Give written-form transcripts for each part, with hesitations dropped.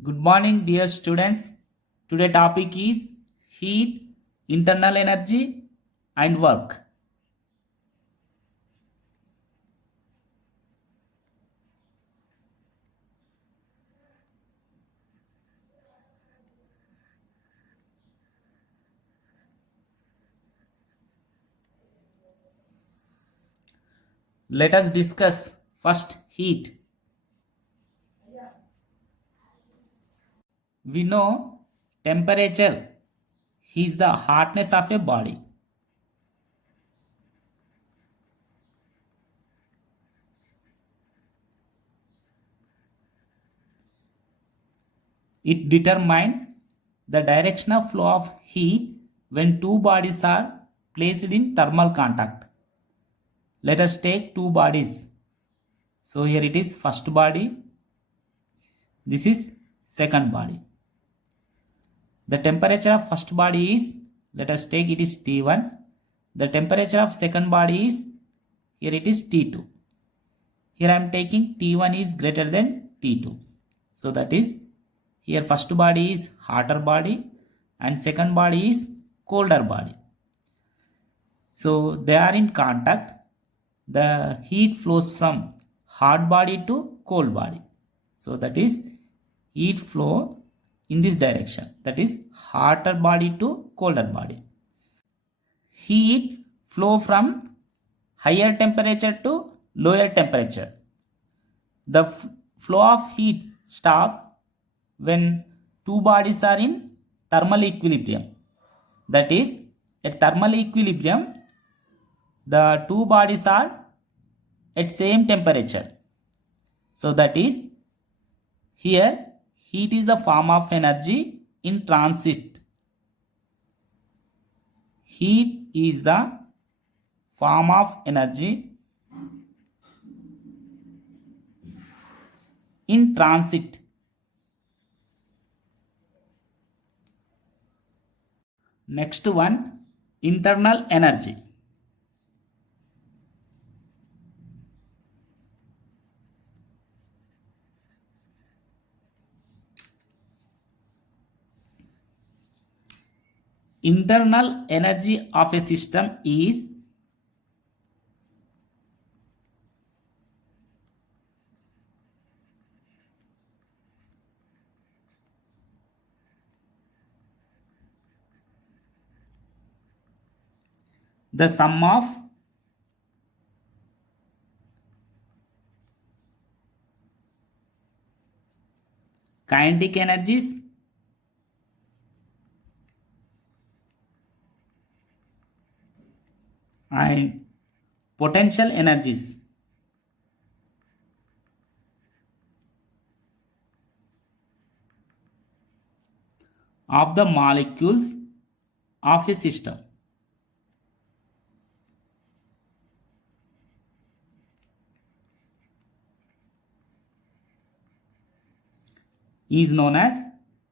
Good morning, dear students. Today topic is heat, internal energy and work. Let us discuss first heat. We know temperature is the hardness of a body. It determines the direction of flow of heat when two bodies are placed in thermal contact. Let us take two bodies. So here it is first body. This is second body. The temperature of first body is, let us take it is T1. The temperature of second body is, here it is T2. Here I am taking T1 is greater than T2. So that is, here first body is hotter body and second body is colder body. So they are in contact. The heat flows from hot body to cold body. So that is heat flow in this direction. That is hotter body to colder body. Heat flow from higher temperature to lower temperature. The flow of heat stops when two bodies are in thermal equilibrium. That is, at thermal equilibrium, the two bodies are at same temperature. So that is, here heat is the form of energy in transit. Heat is the form of energy in transit. Next one, internal energy. Internal energy of a system is the sum of kinetic energies and potential energies of the molecules of a system. Is known as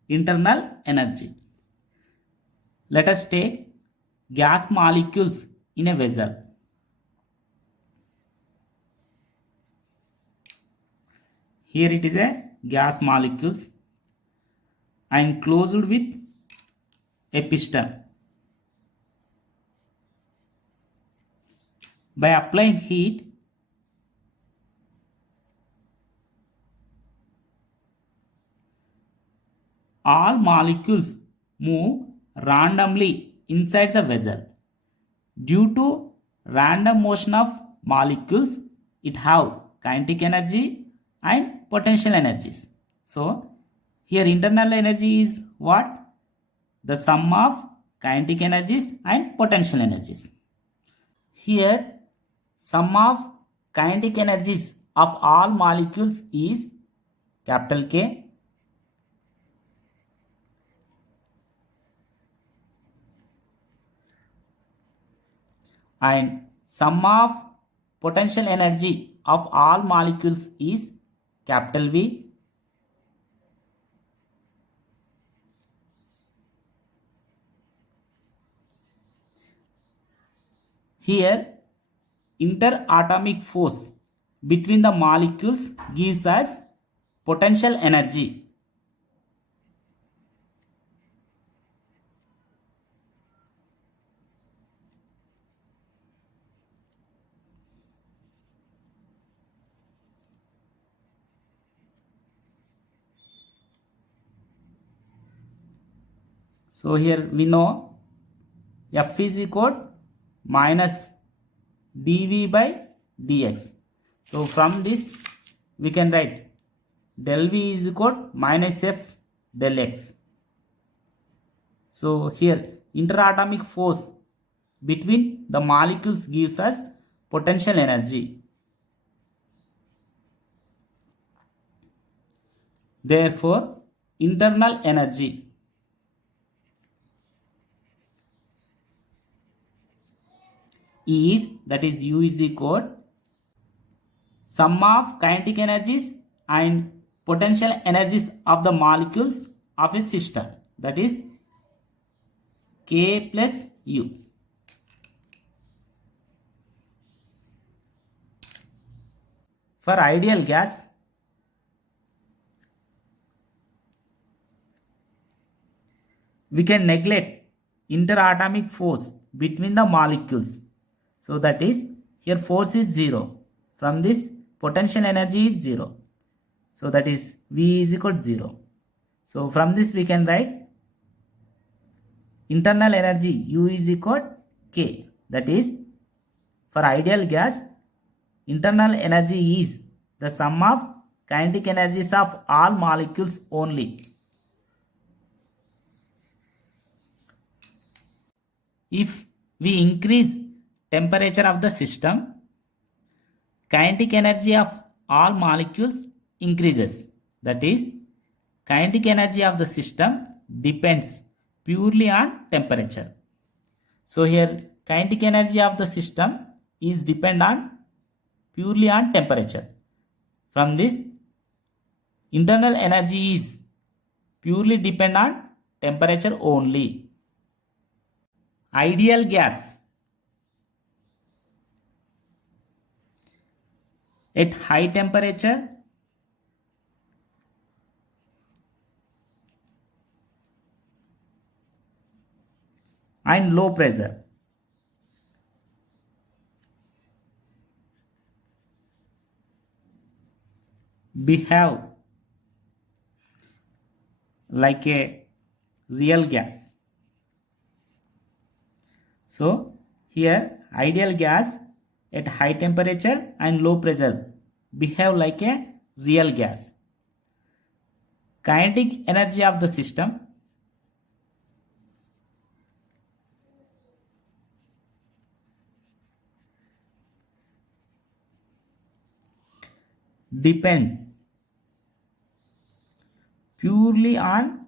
internal energy. Let us take gas molecules in a vessel. Here it is a gas molecules and closed with a piston. By applying heat, all molecules move randomly inside the vessel. Due to random motion of molecules, it have kinetic energy and potential energies. So here internal energy is what? The sum of kinetic energies and potential energies. Here sum of kinetic energies of all molecules is capital K and sum of potential energy of all molecules is capital V. Here interatomic force between the molecules gives us potential energy. So here we know F is equal minus dv by dx. So from this we can write del v is equal minus f del x. So here interatomic force between the molecules gives us potential energy. Therefore internal energy is, that is U is equal sum of kinetic energies and potential energies of the molecules of a system, that is K plus U. For ideal gas, we can neglect interatomic force between the molecules. So that is here force is 0. From this potential energy is 0. So that is V is equal to 0. So from this we can write internal energy U is equal to K. That is for ideal gas, internal energy is the sum of kinetic energies of all molecules only. If we increase temperature of the system, kinetic energy of all molecules increases. That is, kinetic energy of the system depends purely on temperature. So here kinetic energy of the system is purely on temperature. From this, internal energy is purely depend on temperature only. Ideal gas. At high temperature, and low pressure, behave like a real gas. So here ideal gas at high temperature and low pressure behave like a real gas. Kinetic energy of the system depend purely on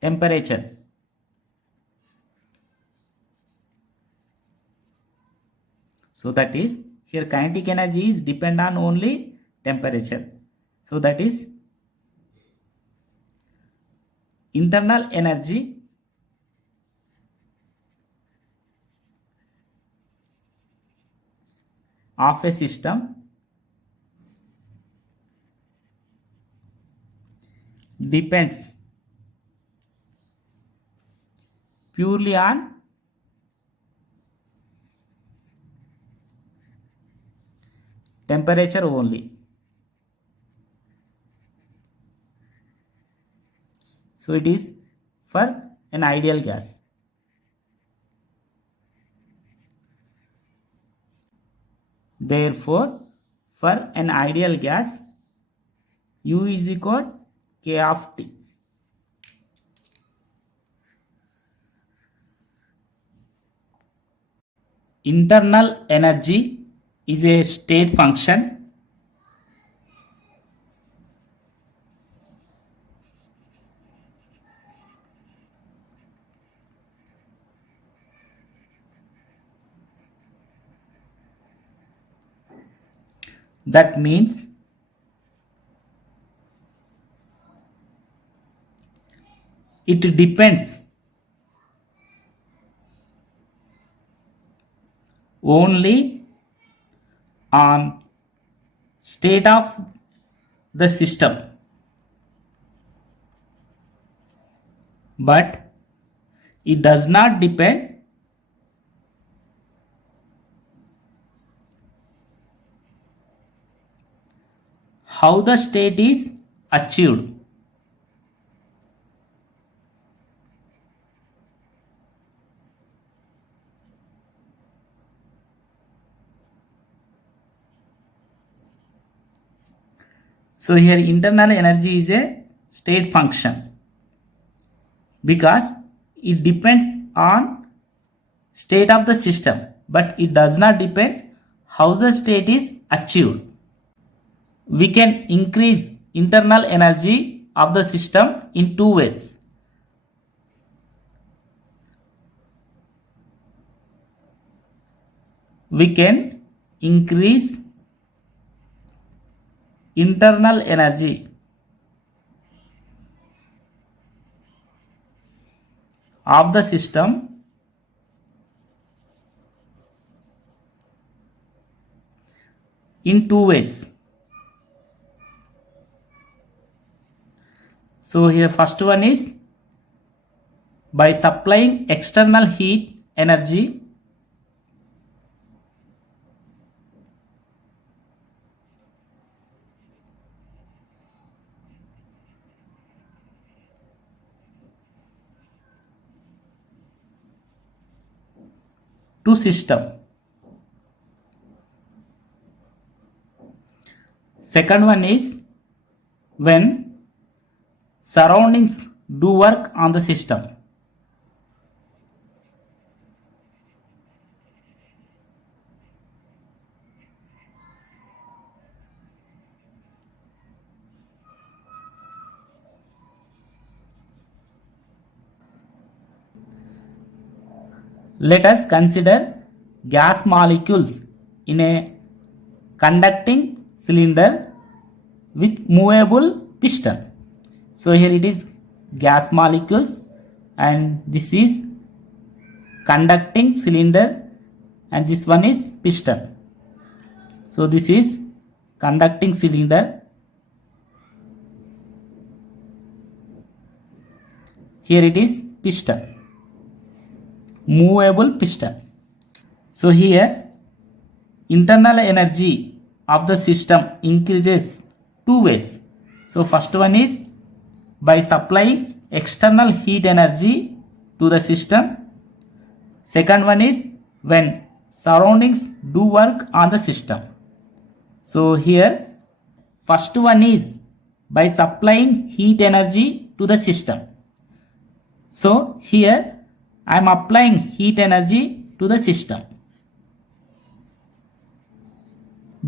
temperature. So that is here kinetic energy is depend on only temperature. So that is internal energy of a system depends purely on temperature only. So it is for an ideal gas. Therefore, for an ideal gas, U is equal K of T. Internal energy is a state function that means it depends only on state of the system, but it does not depend how the state is achieved. So here internal energy is a state function because it depends on state of the system, but it does not depend how the state is achieved. We can increase internal energy of the system in two ways. We can increase internal energy of the system in two ways. So here first one is by supplying external heat energy to system. Second one is when surroundings do work on the system. Let us consider gas molecules in a conducting cylinder with movable piston. So here it is gas molecules and this is conducting cylinder and this one is piston. So this is conducting cylinder. Here it is piston, movable piston. So here internal energy of the system increases two ways. So first one is by supplying external heat energy to the system. Second one is when surroundings do work on the system. So here first one is by supplying heat energy to the system. So here I am applying heat energy to the system.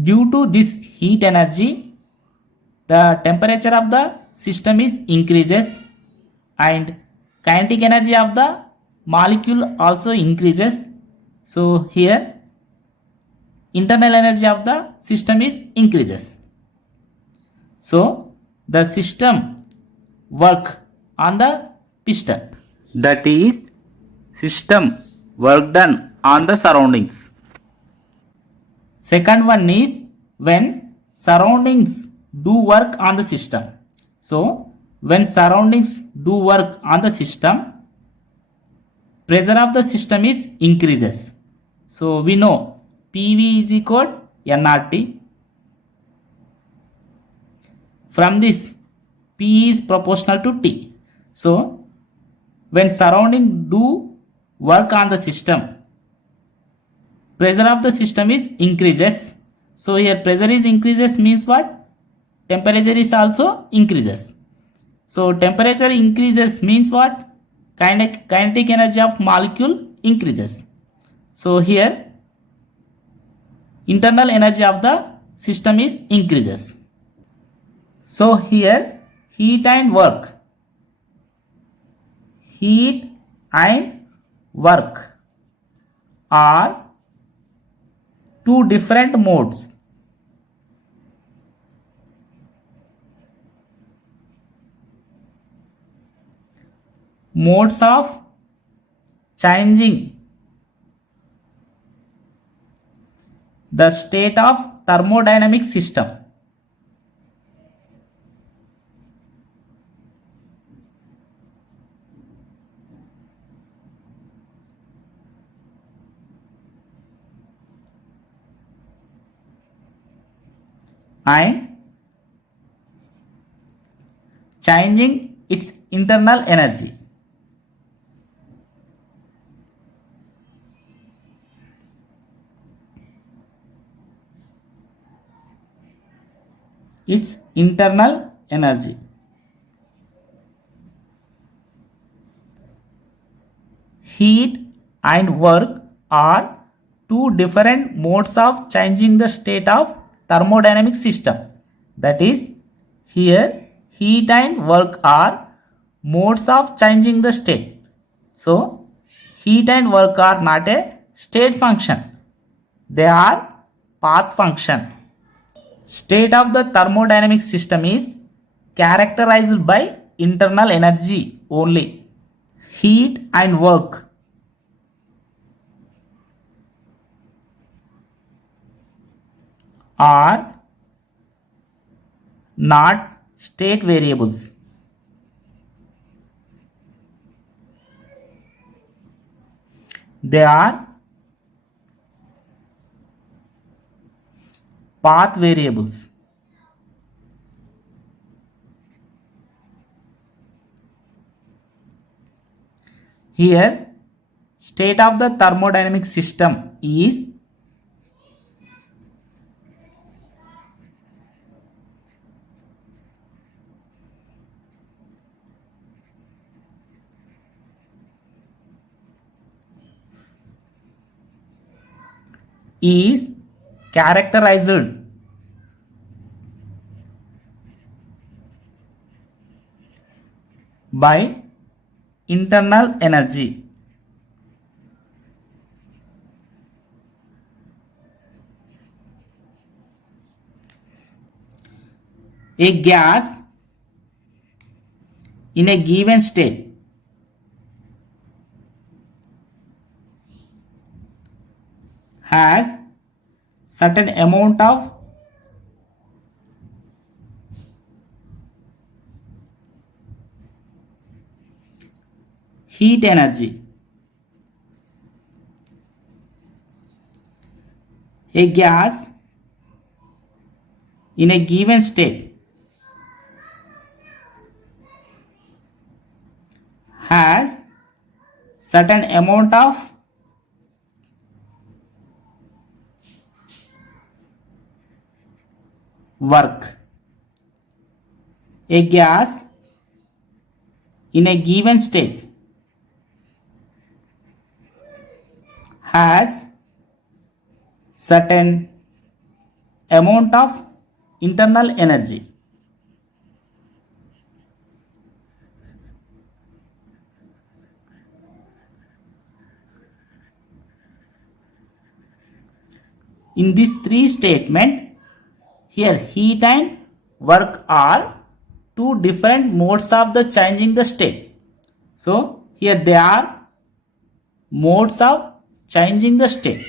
Due to this heat energy, the temperature of the system is increases and kinetic energy of the molecule also increases. So here internal energy of the system is increases. So the system work on the piston, that is system work done on the surroundings. Second one is when surroundings do work on the system. So when surroundings do work on the system, pressure of the system is increases. So we know PV is equal nRT. From this P is proportional to T. So when surrounding do work on the system, pressure of the system is increases. So here pressure is increases means what? Temperature is also increases. So temperature increases means what? Kinetic energy of molecule increases. So here internal energy of the system is increases. So here heat and work. Heat and work are two different modes. Modes of changing the state of thermodynamic system. And changing its internal energy. its internal energy. Heat and work are two different modes of changing the state of thermodynamic system. That is, here heat and work are modes of changing the state. So, heat and work are not a state function. They are path function. State of the thermodynamic system is characterized by internal energy only. Heat and work are not state variables. They are path variables. Here, state of the thermodynamic system is characterized by internal energy. A gas in a given state has certain amount of heat energy. A gas in a given state has certain amount of work. A gas in a given state has certain amount of internal energy. In these three statements, here heat and work are two different modes of the changing the state. So here they are modes of changing the state.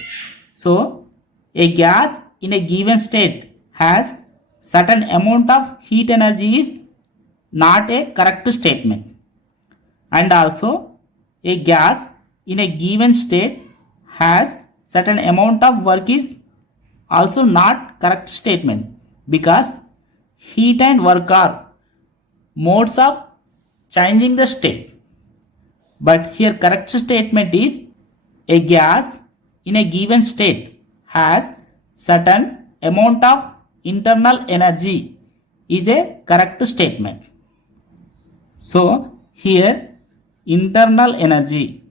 So a gas in a given state has certain amount of heat energy is not a correct statement. And also a gas in a given state has certain amount of work is also not correct statement, because heat and work are modes of changing the state. But here correct statement is a gas in a given state has certain amount of internal energy is a correct statement. So here internal energy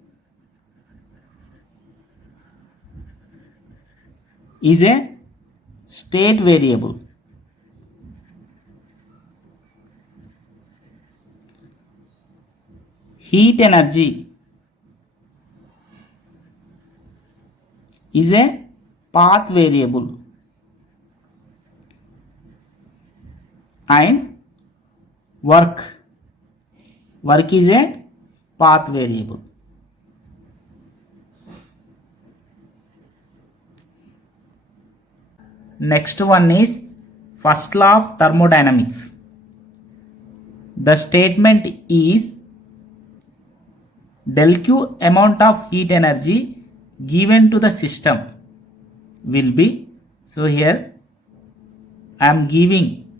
is a state variable. Heat energy is a path variable, and work is a path variable. Next one is first law of thermodynamics. The statement is del Q amount of heat energy given to the system will be, so here I am giving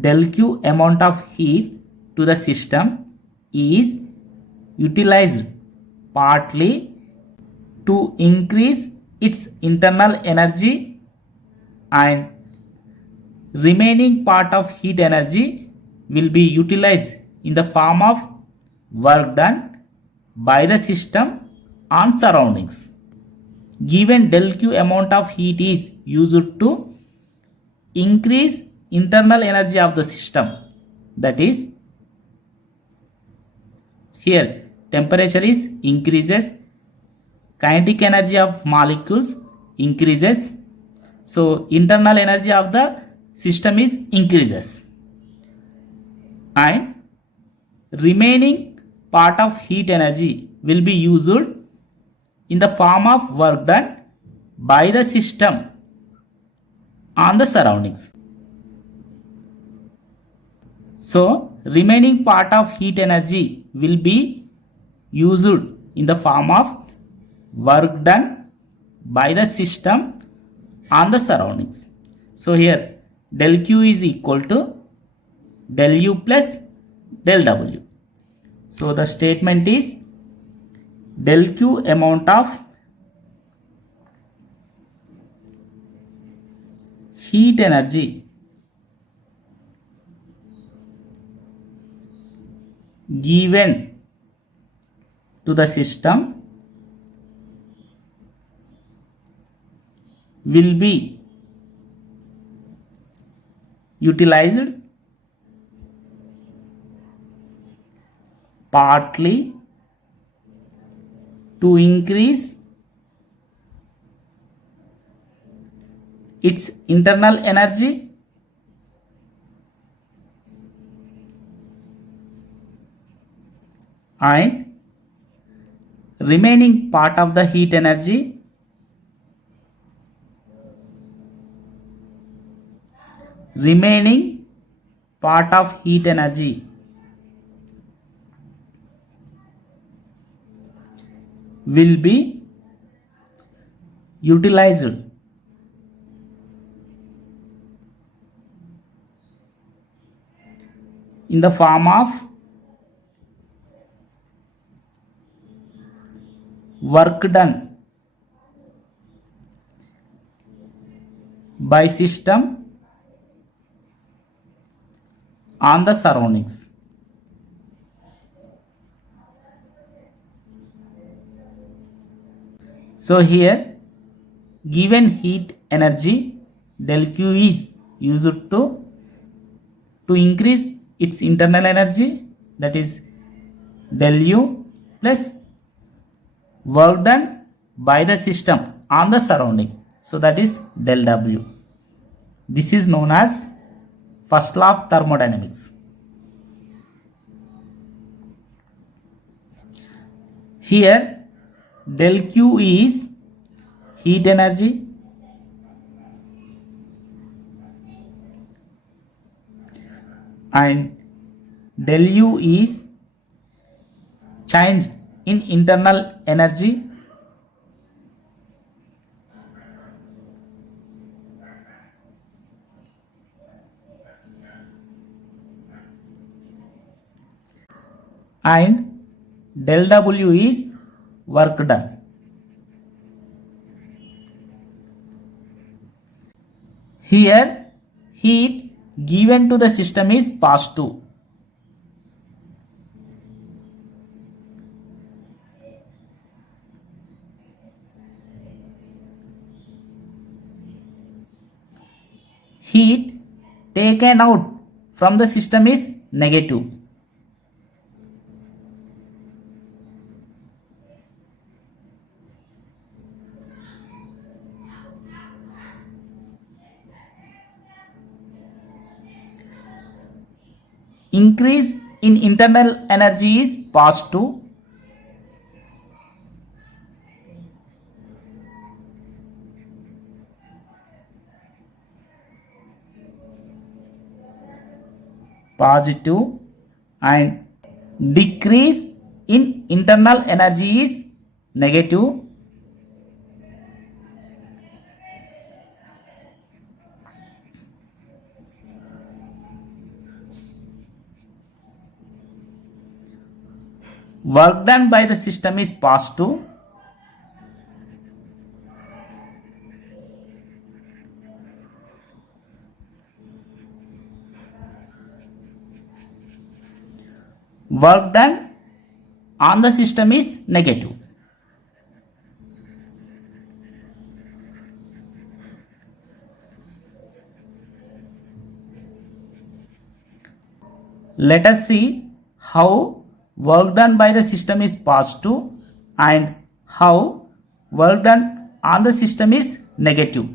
del Q amount of heat to the system is utilized partly to increase its internal energy and remaining part of heat energy will be utilized in the form of work done by the system on surroundings. Given del Q amount of heat is used to increase internal energy of the system, that is, here temperature is increases, kinetic energy of molecules increases, so internal energy of the system is increases, and remaining part of heat energy will be used in the form of work done by the system on the surroundings. So remaining part of heat energy will be used in the form of work done by the system on the surroundings. So here del Q is equal to del U plus del W. So the statement is del Q amount of heat energy given to the system will be utilized partly to increase its internal energy and remaining part of the heat energy will be utilized in the form of work done by system on the surroundings. So here given heat energy del Q is used to increase its internal energy, that is del U plus work done by the system on the surrounding, so that is del W. This is known as first law of thermodynamics. Here del Q is heat energy and del U is change in internal energy and del W is work done. Here heat given to the system is positive. Heat taken out from the system is negative. Increase in internal energy is positive. And decrease in internal energy is negative. Work done by the system is positive. work done on the system is negative. Let us see how work done by the system is positive and how work done on the system is negative.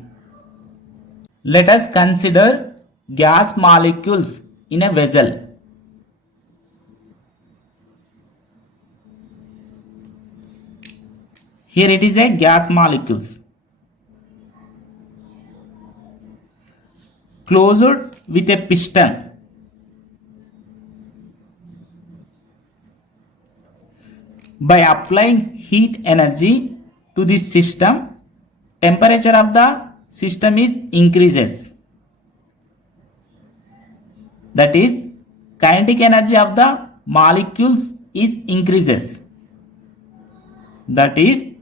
Let us consider gas molecules in a vessel. Here it is a gas molecules closed with a piston. By applying heat energy to this system, temperature of the system is increases. That is, kinetic energy of the molecules is increases. That is,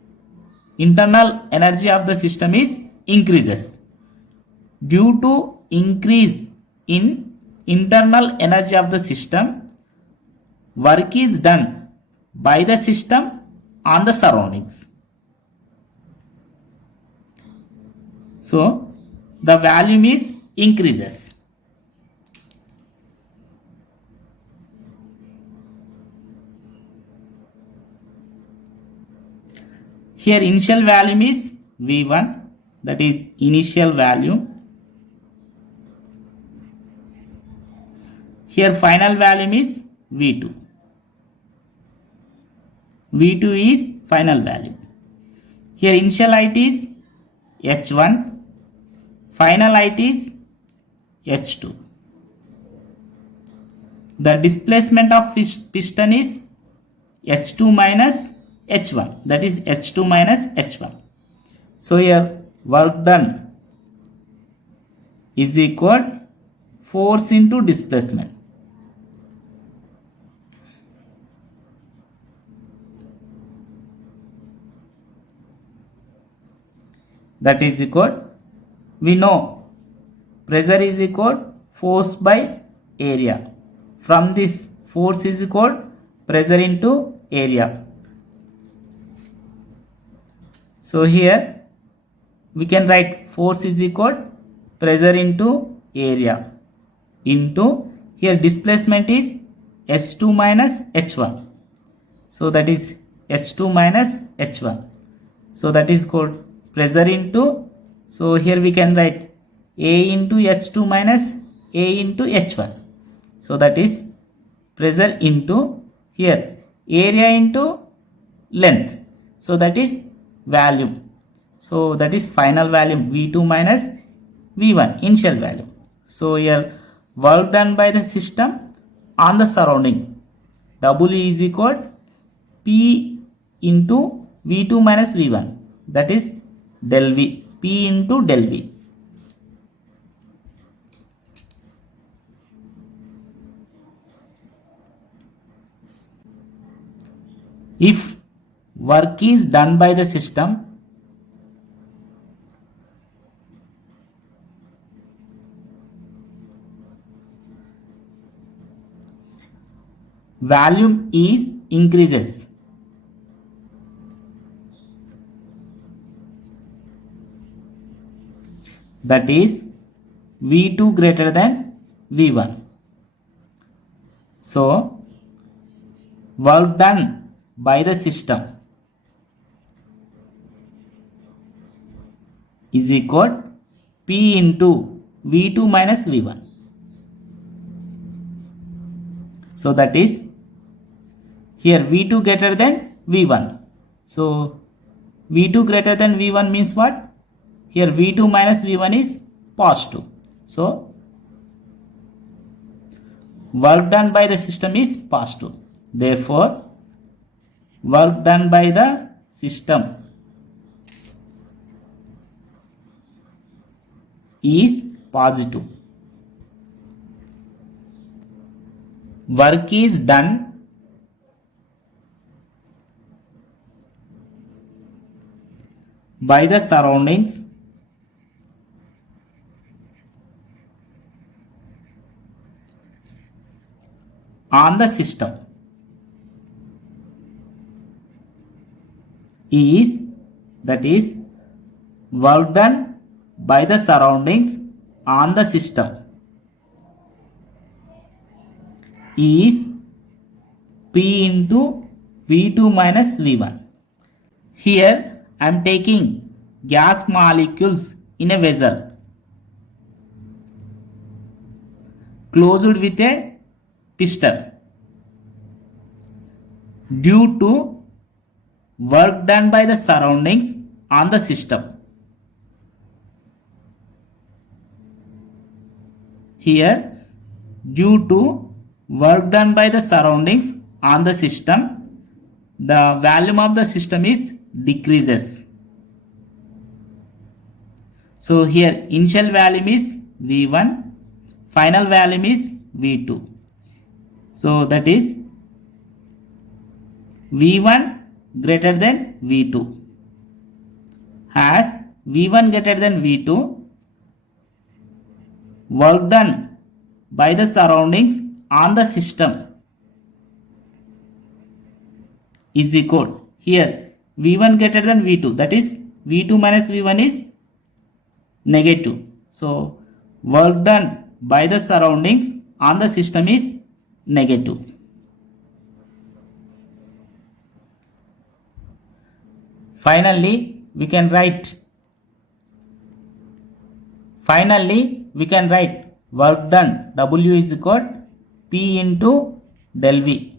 internal energy of the system is increases. Due to increase in internal energy of the system, work is done by the system on the surroundings. So the volume is increases. Here initial volume is V1, that is initial value. Here final volume is V2. V2 is final value. Here initial height is H1, final height is H2. The displacement of piston is H2 minus H1, that is H2 minus H1. So here work done is equal force into displacement. That is equal, we know pressure is equal force by area. From this, force is equal pressure into area. So here we can write force is equal pressure into area into, here displacement is H2 minus H1. So that is H2 minus H1. So that is called pressure into, so here we can write A into H2 minus A into H1. So that is pressure into, here area into length. So that is volume. So that is final volume V2 minus V1 initial value. So here work done by the system on the surrounding, W is equal P into V2 minus V1, that is del V, P into del V. If work is done by the system, volume is increases. That is V2 greater than V1. So work done by the system is equal P into V2 minus V1. So that is, here V2 greater than V1. So V2 greater than V1 means what? Here V2 minus V1 is positive. So work done by the system is positive. Therefore, work done by the system is positive. Work is done by the surroundings on the system. is, that is, work done by the surroundings on the system, is P into V2 minus V1. Here I am taking gas molecules in a vessel closed with a piston. Due to work done by the surroundings on the system. Here, due to work done by the surroundings on the system, the volume of the system is decreases. So here initial volume is V1, final volume is V2. So that is V1 greater than V2. As V1 greater than V2, work done by the surroundings on the system is equal. Here V1 greater than V2, that is V2 minus V1 is negative. So work done by the surroundings on the system is negative. Finally, we can write work done W is equal P into del V.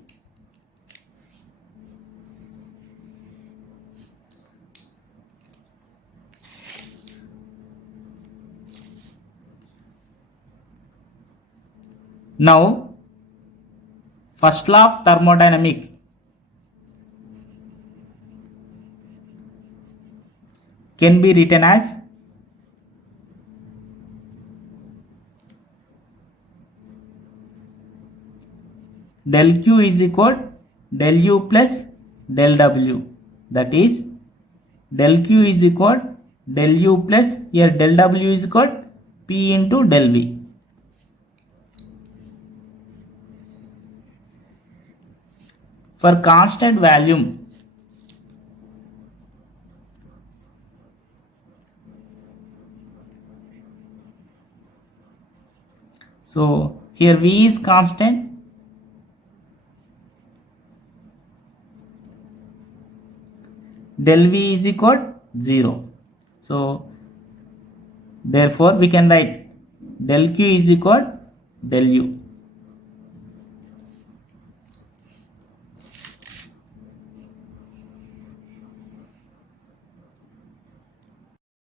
Now, first law of thermodynamics can be written as del Q is equal del U plus del W. That is del Q is equal del U plus here del W is equal P into del V. For constant volume, so here V is constant, del V is equal 0. So therefore we can write del Q is equal del U.